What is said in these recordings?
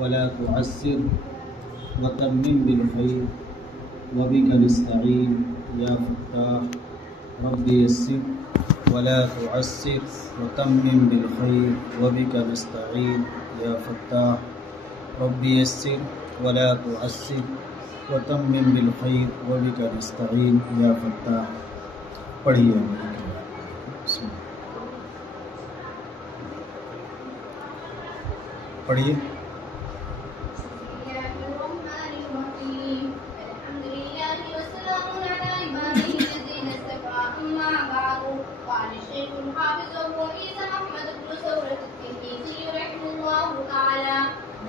ولا تعسر وتمم بالخير وبك نستعين يا فتاح رب يسر ولا تعسر وتمم بالخير وبك نستعين يا فتاح رب يسر ولا تعسر وتمم بالخير وبك نستعين يا فتاح. پڑھیے پڑھیے.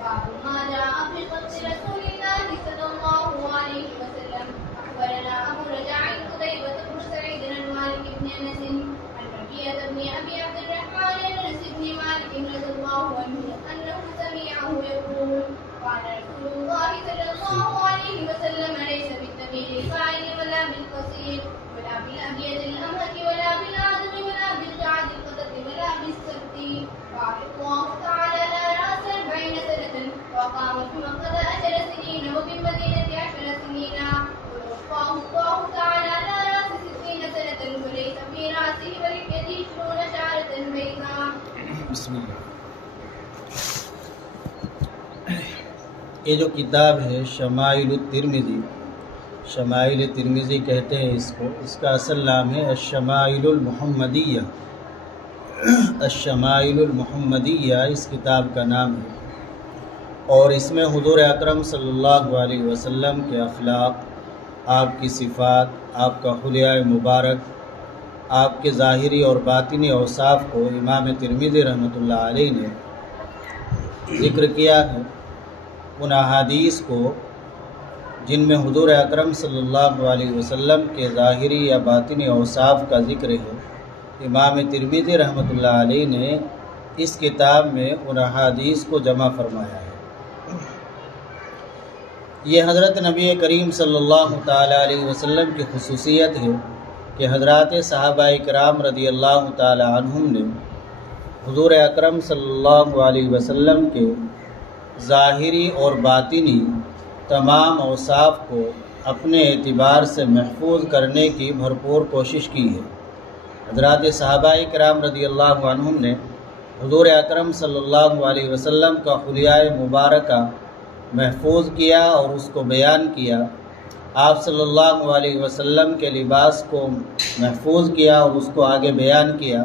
باب ما جاء في قتل رسول الله صلى الله عليه وسلم. أخبرنا أبو رجاء قتيبة بن سعيد عن مالك بن أنس عن ربيعة بن أبي عبد الرحمن عن أنس بن مالك رضي الله عنه أنه سمعه يقول قال رسول الله صلى الله عليه وسلم ليس بالطويل الفاعل ولا بالقصير ولا بالأبيض الأمهك ولا بالعدم ولا بالجعد القدد ولا بالسبت. بارك الله تعالى لا رأس 40 سنة وقام في مكة 10 سنين وبالمدينة 10 سنين ووفاه الله تعالى لا رأس 60 سنة وليس في رأسه ولحيته 20 شعرة بيضاء. بسم اللہ. یہ جو کتاب ہے شمائل الترمذی، شمائل ترمذی کہتے ہیں اس کو. اس کا اصل نام ہے الشمائل المحمدیہ. الشمائل المحمدیہ اس کتاب کا نام ہے، اور اس میں حضور اکرم صلی اللہ علیہ وسلم کے اخلاق، آپ کی صفات، آپ کا حلیہ مبارک، آپ کے ظاہری اور باطنی اوصاف کو امام ترمذی رحمۃ اللہ علیہ نے ذکر کیا ہے. ان احادیث کو جن میں حضور اکرم صلی اللہ علیہ وسلم کے ظاہری یا باطنی اوصاف کا ذکر ہے، امام ترمذی رحمۃ اللہ علیہ نے اس کتاب میں ان احادیث کو جمع فرمایا ہے. یہ حضرت نبی کریم صلی اللہ تعالیٰ علیہ وسلم کی خصوصیت ہے کہ حضرات صحابہ کرام رضی اللہ تعالیٰ عنہم نے حضور اکرم صلی اللہ علیہ وسلم کے ظاہری اور باطنی تمام اوصاف کو اپنے اعتبار سے محفوظ کرنے کی بھرپور کوشش کی ہے. حضرات صحابہ کرام رضی اللہ عنہم نے حضور اکرم صلی اللہ علیہ وسلم کا حلیہ مبارکہ محفوظ کیا اور اس کو بیان کیا. آپ صلی اللہ علیہ وسلم کے لباس کو محفوظ کیا اور اس کو آگے بیان کیا.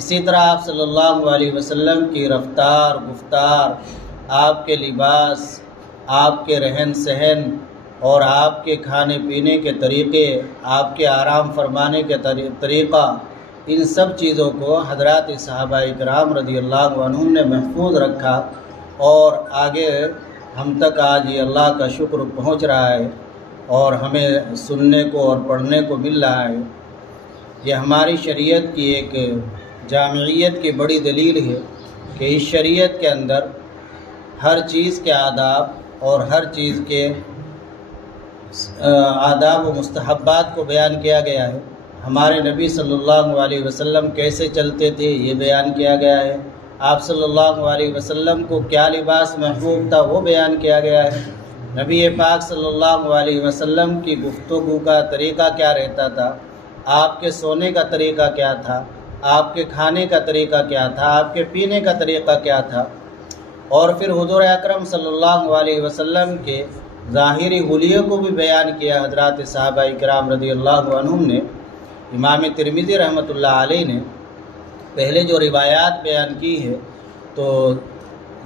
اسی طرح آپ صلی اللہ علیہ وسلم کی رفتار، گفتار، آپ کے لباس، آپ کے رہن سہن اور آپ کے کھانے پینے کے طریقے، آپ کے آرام فرمانے کے طریقہ، ان سب چیزوں کو حضرات صحابہ کرام رضی اللہ عنہم نے محفوظ رکھا، اور آگے ہم تک آج یہ اللہ کا شکر پہنچ رہا ہے اور ہمیں سننے کو اور پڑھنے کو مل رہا ہے. یہ ہماری شریعت کی ایک جامعیت کی بڑی دلیل ہے کہ اس شریعت کے اندر ہر چیز کے آداب اور ہر چیز کے آداب و مستحبات کو بیان کیا گیا ہے. ہمارے نبی صلی اللہ علیہ وسلم کیسے چلتے تھے یہ بیان کیا گیا ہے. آپ صلی اللہ علیہ وسلم کو کیا لباس محبوب تھا وہ بیان کیا گیا ہے. نبی پاک صلی اللہ علیہ وسلم کی گفتگو کا طریقہ کیا رہتا تھا، آپ کے سونے کا طریقہ کیا تھا، آپ کے کھانے کا طریقہ کیا تھا، آپ کے پینے کا طریقہ کیا تھا. اور پھر حضور اکرم صلی اللہ علیہ وسلم کے ظاہری حلیے کو بھی بیان کیا حضرات صحابہ کرام رضی اللہ عنہم نے. امام ترمذی رحمۃ اللہ علیہ نے پہلے جو روایات بیان کی ہے تو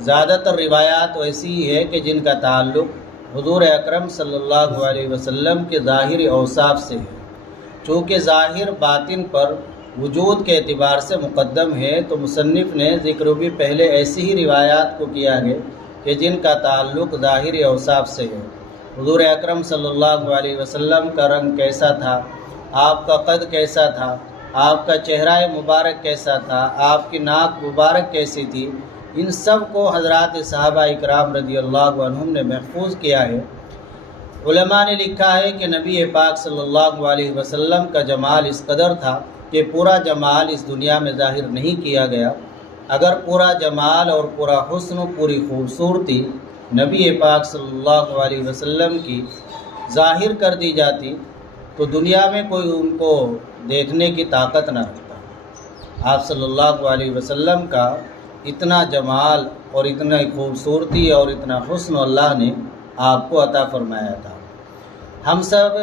زیادہ تر روایات ایسی ہی ہے کہ جن کا تعلق حضور اکرم صلی اللہ علیہ وسلم کے ظاہری اوصاف سے ہے. چونکہ ظاہر باطن پر وجود کے اعتبار سے مقدم ہے تو مصنف نے ذکر بھی پہلے ایسی ہی روایات کو کیا ہے کہ جن کا تعلق ظاہری اوصاف سے ہے. حضور اکرم صلی اللہ علیہ وسلم کا رنگ کیسا تھا، آپ کا قد کیسا تھا، آپ کا چہرہ مبارک کیسا تھا، آپ کی ناک مبارک کیسی تھی، ان سب کو حضرات صحابہ اکرام رضی اللہ عنہم نے محفوظ کیا ہے. علماء نے لکھا ہے کہ نبی پاک صلی اللہ علیہ وسلم کا جمال اس قدر تھا کہ پورا جمال اس دنیا میں ظاہر نہیں کیا گیا. اگر پورا جمال اور پورا حسن و پوری خوبصورتی نبی پاک صلی اللہ علیہ وسلم کی ظاہر کر دی جاتی تو دنیا میں کوئی ان کو دیکھنے کی طاقت نہ رکھتا۔ آپ صلی اللہ علیہ وسلم کا اتنا جمال اور اتنا خوبصورتی اور اتنا حسن اللہ نے آپ کو عطا فرمایا تھا۔ ہم سب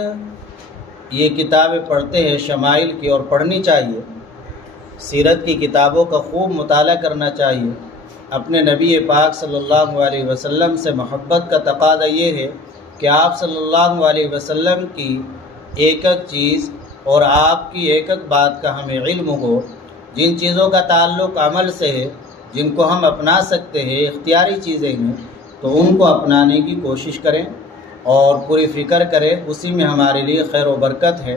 یہ کتابیں پڑھتے ہیں شمائل کی، اور پڑھنی چاہیے۔ سیرت کی کتابوں کا خوب مطالعہ کرنا چاہیے۔ اپنے نبی پاک صلی اللہ علیہ وسلم سے محبت کا تقاضا یہ ہے کہ آپ صلی اللہ علیہ وسلم کی ایک ایک چیز اور آپ کی ایک ایک بات کا ہمیں علم ہو۔ جن چیزوں کا تعلق عمل سے ہے، جن کو ہم اپنا سکتے ہیں، اختیاری چیزیں ہیں، تو ان کو اپنانے کی کوشش کریں اور پوری فکر کریں، اسی میں ہمارے لیے خیر و برکت ہے۔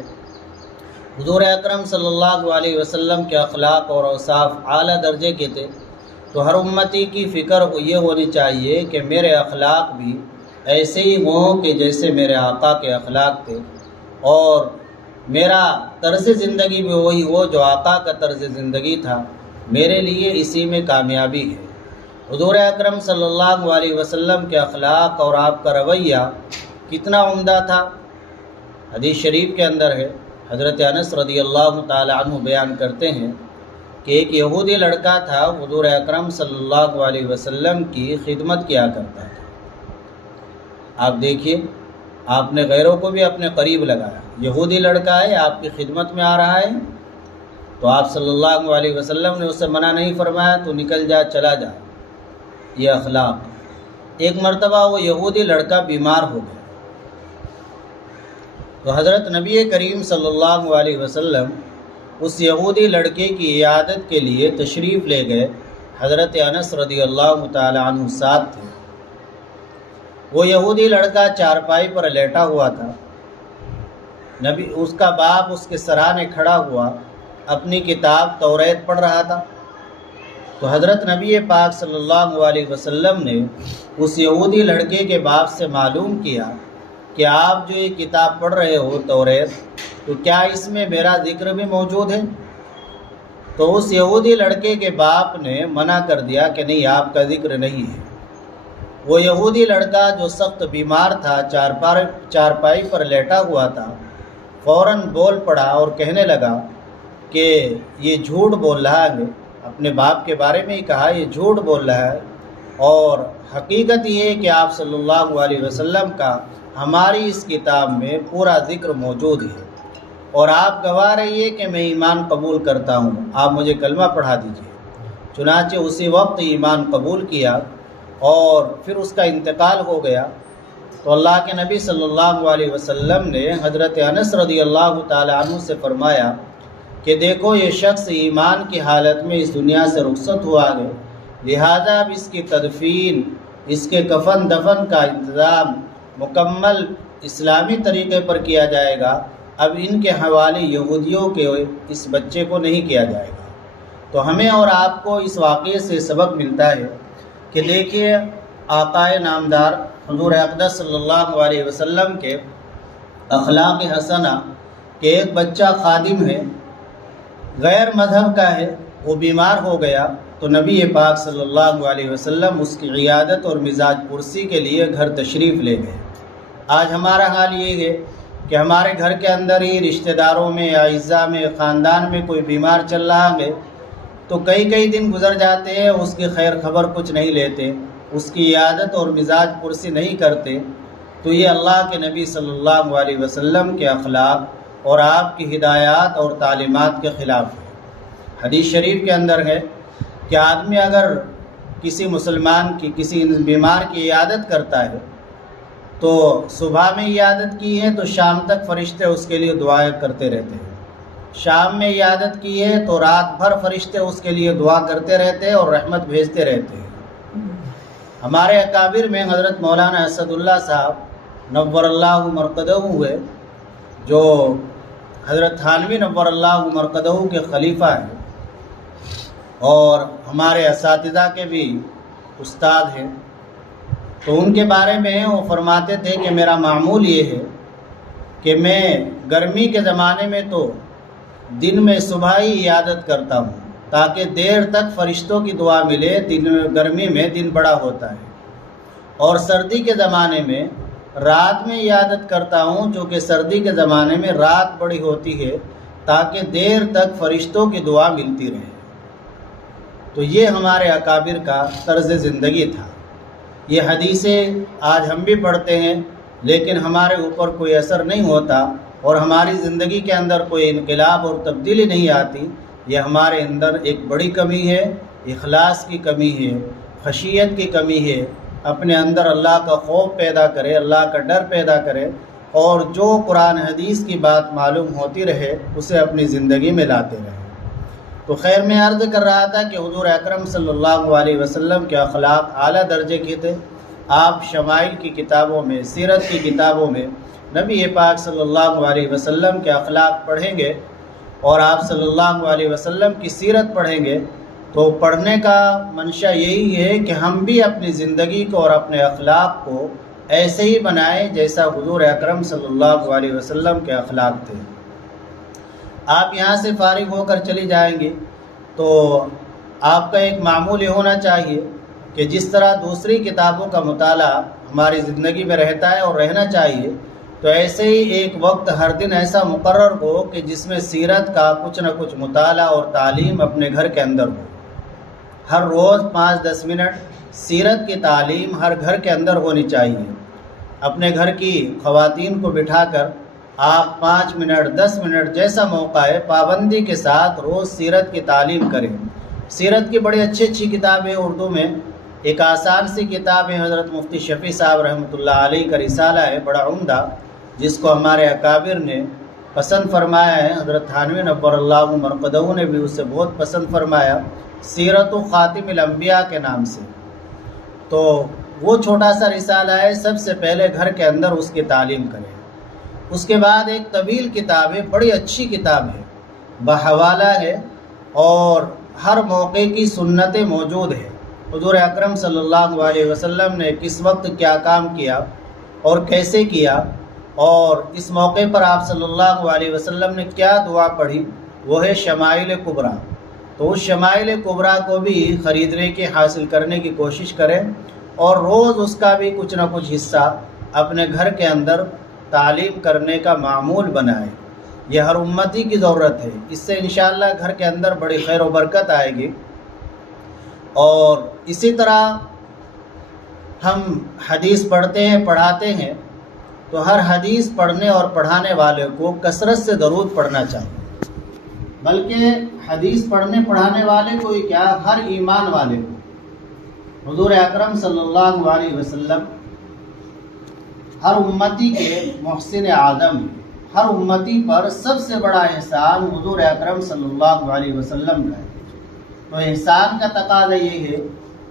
حضور اکرم صلی اللہ علیہ وسلم کے اخلاق اور اوصاف اعلیٰ درجے کے تھے، تو ہر امتی کی فکر یہ ہونی چاہیے کہ میرے اخلاق بھی ایسے ہی ہوں کہ جیسے میرے آقا کے اخلاق تھے، اور میرا طرز زندگی بھی وہی ہو جو آقا کا طرز زندگی تھا۔ میرے لیے اسی میں کامیابی ہے۔ حضور اکرم صلی اللہ علیہ وسلم کے اخلاق اور آپ کا رویہ کتنا عمدہ تھا۔ حدیث شریف کے اندر ہے، حضرت انس رضی اللہ تعالی عنہ بیان کرتے ہیں کہ ایک یہودی لڑکا تھا، حضور اکرم صلی اللہ علیہ وسلم کی خدمت کیا کرتا تھا۔ آپ دیکھیے، آپ نے غیروں کو بھی اپنے قریب لگایا۔ یہودی لڑکا ہے، آپ کی خدمت میں آ رہا ہے، تو آپ صلی اللہ علیہ وسلم نے اسے منع نہیں فرمایا تو نکل جا، چلا جا۔ یہ اخلاق۔ ایک مرتبہ وہ یہودی لڑکا بیمار ہو گیا، تو حضرت نبی کریم صلی اللہ علیہ وسلم اس یہودی لڑکے کی عیادت کے لیے تشریف لے گئے۔ حضرت انس رضی اللہ تعالی عنہ ساتھ تھے۔ وہ یہودی لڑکا چارپائی پر لیٹا ہوا تھا۔ اس کا باپ اس کے سرانے کھڑا ہوا اپنی کتاب توریت پڑھ رہا تھا، تو حضرت نبی پاک صلی اللہ علیہ وسلم نے اس یہودی لڑکے کے باپ سے معلوم کیا کہ آپ جو یہ کتاب پڑھ رہے ہو توریت، تو کیا اس میں میرا ذکر بھی موجود ہے؟ تو اس یہودی لڑکے کے باپ نے منع کر دیا کہ نہیں، آپ کا ذکر نہیں ہے۔ وہ یہودی لڑکا جو سخت بیمار تھا، چارپائی پر لیٹا ہوا تھا، فوراً بول پڑا اور کہنے لگا کہ یہ جھوٹ بول رہا ہے۔ اپنے باپ کے بارے میں ہی کہا، یہ جھوٹ بول رہا ہے، اور حقیقت یہ ہے کہ آپ صلی اللہ علیہ وسلم کا ہماری اس کتاب میں پورا ذکر موجود ہے، اور آپ گواہ رہیے کہ میں ایمان قبول کرتا ہوں، آپ مجھے کلمہ پڑھا دیجیے۔ چنانچہ اسی وقت ایمان قبول کیا، اور پھر اس کا انتقال ہو گیا۔ تو اللہ کے نبی صلی اللہ علیہ وسلم نے حضرت انس رضی اللہ تعالی عنہ سے فرمایا کہ دیکھو، یہ شخص ایمان کی حالت میں اس دنیا سے رخصت ہوا ہے، لہذا اب اس کی تدفین، اس کے کفن دفن کا انتظام مکمل اسلامی طریقے پر کیا جائے گا۔ اب ان کے حوالے یہودیوں کے اس بچے کو نہیں کیا جائے گا۔ تو ہمیں اور آپ کو اس واقعے سے سبق ملتا ہے کہ دیکھیے، آقا نامدار حضور اقدس صلی اللہ علیہ وسلم کے اخلاق حسنہ کہ ایک بچہ خادم ہے، غیر مذہب کا ہے، وہ بیمار ہو گیا، تو نبی پاک صلی اللہ علیہ وسلم اس کی عیادت اور مزاج پرسی کے لیے گھر تشریف لے گئے۔ آج ہمارا حال یہ ہے کہ ہمارے گھر کے اندر ہی رشتہ داروں میں، اعزاء میں، خاندان میں کوئی بیمار چل رہا ہے تو کئی دن گزر جاتے ہیں، اس کی خیر خبر کچھ نہیں لیتے، اس کی عیادت اور مزاج پرسی نہیں کرتے۔ تو یہ اللہ کے نبی صلی اللہ علیہ وسلم کے اخلاق اور آپ کی ہدایات اور تعلیمات کے خلاف ہے۔ حدیث شریف کے اندر ہے کہ آدمی اگر کسی مسلمان کی، کسی بیمار کی عیادت کرتا ہے تو صبح میں عیادت کی ہے تو شام تک فرشتے اس کے لیے دعائیں کرتے رہتے ہیں، شام میں عیادت کی ہے تو رات بھر فرشتے اس کے لیے دعا کرتے رہتے ہیں اور رحمت بھیجتے رہتے ہیں۔ ہمارے اکابر میں حضرت مولانا اسد اللہ صاحب نور اللہ مرقدہ ہوئے، جو حضرت تھانوی نور اللہ مرقدہ کے خلیفہ ہیں اور ہمارے اساتذہ کے بھی استاد ہیں، تو ان کے بارے میں وہ فرماتے تھے کہ میرا معمول یہ ہے کہ میں گرمی کے زمانے میں تو دن میں صبح ہی عیادت کرتا ہوں، تاکہ دیر تک فرشتوں کی دعا ملے۔ گرمی میں دن بڑا ہوتا ہے، اور سردی کے زمانے میں رات میں عیادت کرتا ہوں، چونکہ سردی کے زمانے میں رات بڑی ہوتی ہے تاکہ دیر تک فرشتوں کی دعا ملتی رہے۔ تو یہ ہمارے اکابر کا طرز زندگی تھا۔ یہ حدیثیں آج ہم بھی پڑھتے ہیں لیکن ہمارے اوپر کوئی اثر نہیں ہوتا اور ہماری زندگی کے اندر کوئی انقلاب اور تبدیلی نہیں آتی۔ یہ ہمارے اندر ایک بڑی کمی ہے، اخلاص کی کمی ہے، خشیت کی کمی ہے۔ اپنے اندر اللہ کا خوف پیدا کرے، اللہ کا ڈر پیدا کرے، اور جو قرآن حدیث کی بات معلوم ہوتی رہے اسے اپنی زندگی میں لاتے رہے۔ تو خیر میں عرض کر رہا تھا کہ حضور اکرم صلی اللہ علیہ وسلم کے اخلاق اعلیٰ درجے کے تھے۔ آپ شمائل کی کتابوں میں، سیرت کی کتابوں میں نبی پاک صلی اللہ علیہ وسلم کے اخلاق پڑھیں گے اور آپ صلی اللہ علیہ وسلم کی سیرت پڑھیں گے تو پڑھنے کا منشا یہی ہے کہ ہم بھی اپنی زندگی کو اور اپنے اخلاق کو ایسے ہی بنائیں جیسا حضور اکرم صلی اللہ علیہ وسلم کے اخلاق تھے۔ آپ یہاں سے فارغ ہو کر چلی جائیں گے تو آپ کا ایک معمول یہ ہونا چاہیے کہ جس طرح دوسری کتابوں کا مطالعہ ہماری زندگی میں رہتا ہے اور رہنا چاہیے، تو ایسے ہی ایک وقت ہر دن ایسا مقرر ہو کہ جس میں سیرت کا کچھ نہ کچھ مطالعہ اور تعلیم اپنے گھر کے اندر ہو۔ ہر روز 5-10 منٹ سیرت کی تعلیم ہر گھر کے اندر ہونی چاہیے۔ اپنے گھر کی خواتین کو بٹھا کر آپ 5 منٹ 10 منٹ جیسا موقع ہے پابندی کے ساتھ روز سیرت کی تعلیم کریں۔ سیرت کی بڑی اچھی اچھی کتابیں اردو میں، ایک آسان سی کتاب ہے حضرت مفتی شفیع صاحب رحمۃ اللہ علیہ کا رسالہ ہے، بڑا عمدہ، جس کو ہمارے اکابر نے پسند فرمایا ہے۔ حضرت تھانوی نور اللہ مرقدہ نے بھی اسے بہت پسند فرمایا، سیرت و خاتم الانبیاء کے نام سے۔ تو وہ چھوٹا سا رسالہ ہے، سب سے پہلے گھر کے اندر اس کی تعلیم کریں۔ اس کے بعد ایک طویل کتاب ہے، بڑی اچھی کتاب ہے، بحوالہ ہے اور ہر موقع کی سنتیں موجود ہیں۔ حضور اکرم صلی اللہ علیہ وسلم نے کس وقت کیا کام کیا اور کیسے کیا، اور اس موقع پر آپ صلی اللہ علیہ وسلم نے کیا دعا پڑھی، وہ ہے شمائل کبریٰ۔ تو اس شمائل کبریٰ کو بھی خریدنے کی، حاصل کرنے کی کوشش کریں اور روز اس کا بھی کچھ نہ کچھ حصہ اپنے گھر کے اندر تعلیم کرنے کا معمول بنائیں۔ یہ ہر امتی کی ضرورت ہے، اس سے انشاءاللہ گھر کے اندر بڑی خیر و برکت آئے گی۔ اور اسی طرح ہم حدیث پڑھتے ہیں، پڑھاتے ہیں، تو ہر حدیث پڑھنے اور پڑھانے والے کو کثرت سے درود پڑھنا چاہیے۔ بلکہ حدیث پڑھنے پڑھانے والے کو ہی کیا، ہر ایمان والے کو۔ حضور اکرم صلی اللہ علیہ وسلم ہر امتی کے محسن اعظم، ہر امتی پر سب سے بڑا احسان حضور اکرم صلی اللہ علیہ وسلم کا ہے۔ تو احسان کا تقاضا یہ ہے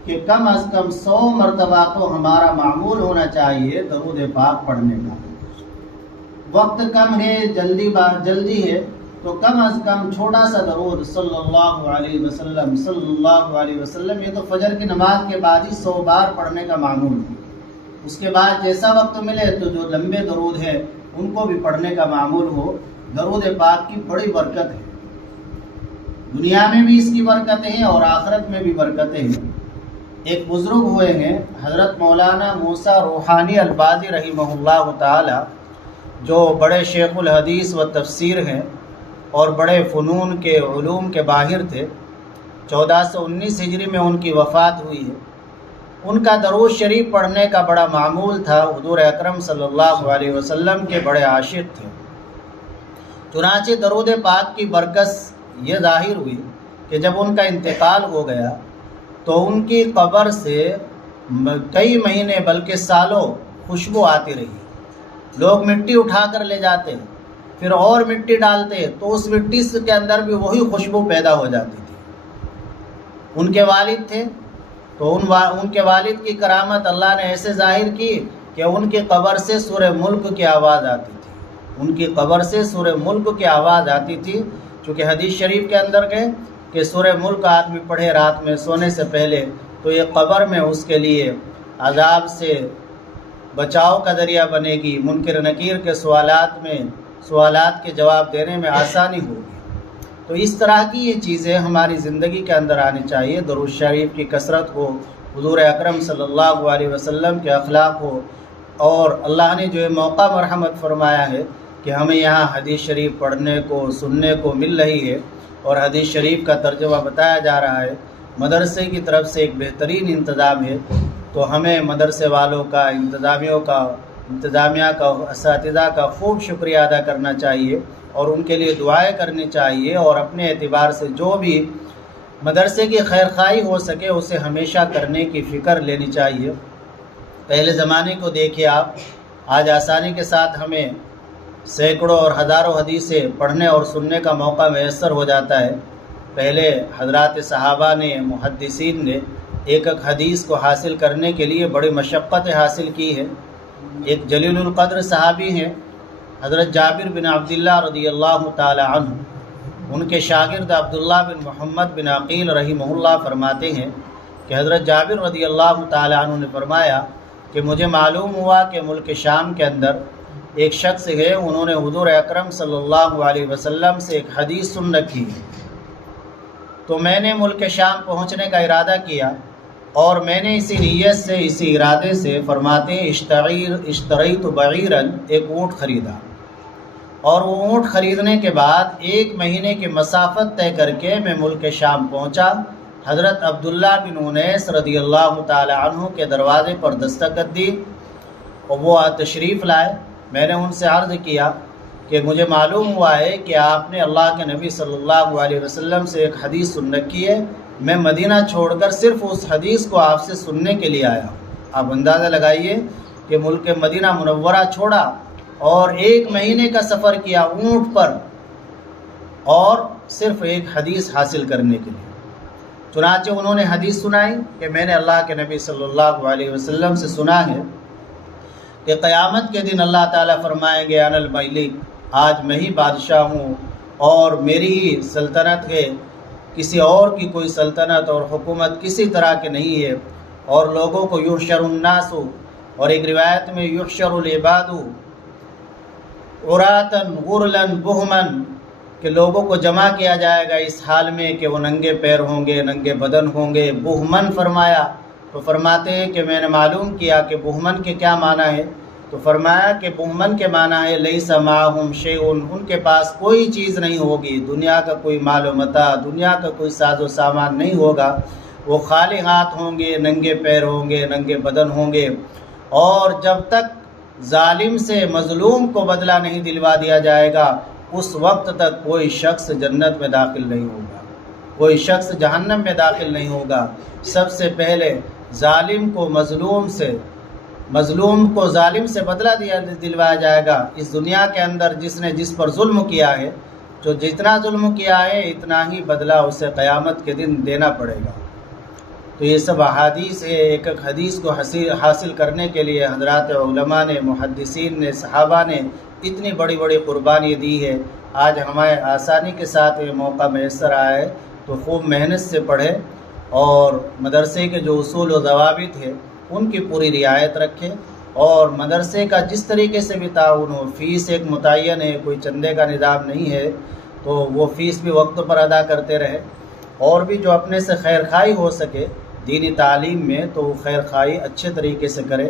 کہ کم از کم 100 مرتبہ تو ہمارا معمول ہونا چاہیے درود پاک پڑھنے کا۔ وقت کم ہے، جلدی ہے، تو کم از کم چھوٹا سا درود صلی اللہ علیہ وسلم صلی اللہ علیہ وسلم، یہ تو فجر کی نماز کے بعد ہی 100 بار پڑھنے کا معمول ہے۔ اس کے بعد جیسا وقت ملے تو جو لمبے درود ہیں ان کو بھی پڑھنے کا معمول ہو۔ درود پاک کی بڑی برکت ہے، دنیا میں بھی اس کی برکتیں ہیں اور آخرت میں بھی برکتیں ہیں۔ ایک بزرگ ہوئے ہیں حضرت مولانا موسیٰ روحانی البازی رحمہ اللہ تعالی، جو بڑے شیخ الحدیث و تفسیر ہیں اور بڑے فنون کے علوم کے باہر تھے۔ 1419 ہجری میں ان کی وفات ہوئی ہے۔ ان کا درود شریف پڑھنے کا بڑا معمول تھا۔ حضور اکرم صلی اللہ علیہ وسلم کے بڑے عاشق تھے۔ چنانچہ درود پاک کی برکت یہ ظاہر ہوئی کہ جب ان کا انتقال ہو گیا تو ان کی قبر سے کئی مہینے بلکہ سالوں خوشبو آتی رہی۔ لوگ مٹی اٹھا کر لے جاتے، پھر اور مٹی ڈالتے تو اس مٹی کے اندر بھی وہی خوشبو پیدا ہو جاتی تھی۔ ان کے والد تھے تو ان کے والد کی کرامت اللہ نے ایسے ظاہر کی کہ ان کی قبر سے سورہ ملک کی آواز آتی تھی۔ ان کی قبر سے سورہ ملک کی آواز آتی تھی، چونکہ حدیث شریف کے اندر گئے کہ سورہ ملک آدمی پڑھے رات میں سونے سے پہلے تو یہ قبر میں اس کے لیے عذاب سے بچاؤ کا ذریعہ بنے گی، منکر نکیر کے سوالات کے جواب دینے میں آسانی ہوگی۔ تو اس طرح کی یہ چیزیں ہماری زندگی کے اندر آنی چاہیے۔ درود شریف کی کثرت ہو، حضور اکرم صلی اللہ علیہ وسلم کے اخلاق ہو، اور اللہ نے جو موقع مرحمت فرمایا ہے کہ ہمیں یہاں حدیث شریف پڑھنے کو سننے کو مل رہی ہے اور حدیث شریف کا ترجمہ بتایا جا رہا ہے، مدرسے کی طرف سے ایک بہترین انتظام ہے، تو ہمیں مدرسے والوں کا، انتظامیہ کا، اساتذہ کا خوب شکریہ ادا کرنا چاہیے اور ان کے لیے دعائیں کرنی چاہیے، اور اپنے اعتبار سے جو بھی مدرسے کی خیرخواہی ہو سکے اسے ہمیشہ کرنے کی فکر لینی چاہیے۔ پہلے زمانے کو دیکھیے آپ، آج آسانی کے ساتھ ہمیں سینکڑوں اور ہزاروں حدیثیں پڑھنے اور سننے کا موقع میسر ہو جاتا ہے۔ پہلے حضرات صحابہ نے، محدثین نے ایک ایک حدیث کو حاصل کرنے کے لیے بڑی مشقتیں حاصل کی ہے۔ ایک جلیل القدر صحابی ہیں حضرت جابر بن عبداللہ رضی اللہ تعالی عنہ، ان کے شاگرد عبداللہ بن محمد بن عقیل رحمہ اللہ فرماتے ہیں کہ حضرت جابر رضی اللہ تعالی عنہ نے فرمایا کہ مجھے معلوم ہوا کہ ملک شام کے اندر ایک شخص ہے، انہوں نے حضور اکرم صلی اللہ علیہ وسلم سے ایک حدیث سن رکھی ہے، تو میں نے ملک شام پہنچنے کا ارادہ کیا، اور میں نے اسی نیت سے، اسی ارادے سے، فرماتے ہیں اشتریت بعیرا، ایک اونٹ خریدا، اور وہ اونٹ خریدنے کے بعد 1 مہینے کی مسافت طے کر کے میں ملک شام پہنچا۔ حضرت عبداللہ بن انیس رضی اللہ تعالی عنہ کے دروازے پر دستک دی اور وہ تشریف لائے۔ میں نے ان سے عرض کیا کہ مجھے معلوم ہوا ہے کہ آپ نے اللہ کے نبی صلی اللہ علیہ وسلم سے ایک حدیث سن رکھی ہے، میں مدینہ چھوڑ کر صرف اس حدیث کو آپ سے سننے کے لیے آیا ہوں۔ آپ اندازہ لگائیے کہ ملک مدینہ منورہ چھوڑا اور 1 مہینے کا سفر کیا اونٹ پر، اور صرف ایک حدیث حاصل کرنے کے لیے۔ چنانچہ انہوں نے حدیث سنائی کہ میں نے اللہ کے نبی صلی اللہ علیہ وسلم سے سنا ہے کہ قیامت کے دن اللہ تعالیٰ فرمائیں گے انا الملک، آج میں ہی بادشاہ ہوں اور میری ہی سلطنت ہے، کسی اور کی کوئی سلطنت اور حکومت کسی طرح کے نہیں ہے، اور لوگوں کو یحشر الناس، اور ایک روایت میں یحشر العباد عراتا غرلا بہما، کہ لوگوں کو جمع کیا جائے گا اس حال میں کہ وہ ننگے پیر ہوں گے، ننگے بدن ہوں گے۔ بہمن فرمایا تو فرماتے ہیں کہ میں نے معلوم کیا کہ بہمن کے کیا معنی ہے، تو فرمایا کہ بہمن کے معنی ہے لیس معہم شیء، ان کے پاس کوئی چیز نہیں ہوگی، دنیا کا کوئی مال و متاع، دنیا کا کوئی ساز و سامان نہیں ہوگا، وہ خالی ہاتھ ہوں گے، ننگے پیر ہوں گے، ننگے بدن ہوں گے، اور جب تک ظالم سے مظلوم کو بدلہ نہیں دلوا دیا جائے گا اس وقت تک کوئی شخص جنت میں داخل نہیں ہوگا، کوئی شخص جہنم میں داخل نہیں ہوگا۔ سب سے پہلے ظالم کو مظلوم کو ظالم سے بدلہ دلوایا جائے گا۔ اس دنیا کے اندر جس نے جس پر ظلم کیا ہے، جو جتنا ظلم کیا ہے اتنا ہی بدلہ اسے قیامت کے دن دینا پڑے گا۔ تو یہ سب احادیث ہے، ایک ایک حدیث کو حاصل کرنے کے لیے حضرات علماء نے، محدثین نے، صحابہ نے اتنی بڑی بڑی قربانی دی ہے۔ آج ہمیں آسانی کے ساتھ یہ موقع میسر آیا ہے، تو خوب محنت سے پڑھیں اور مدرسے کے جو اصول و ضوابط ہے ان کی پوری رعایت رکھیں، اور مدرسے کا جس طریقے سے بھی تعاون ہو، فیس ایک متعین ہے، کوئی چندے کا نظام نہیں ہے، تو وہ فیس بھی وقت پر ادا کرتے رہے، اور بھی جو اپنے سے خیر خواہی ہو سکے دینی تعلیم میں تو وہ خیر خواہی اچھے طریقے سے کرے۔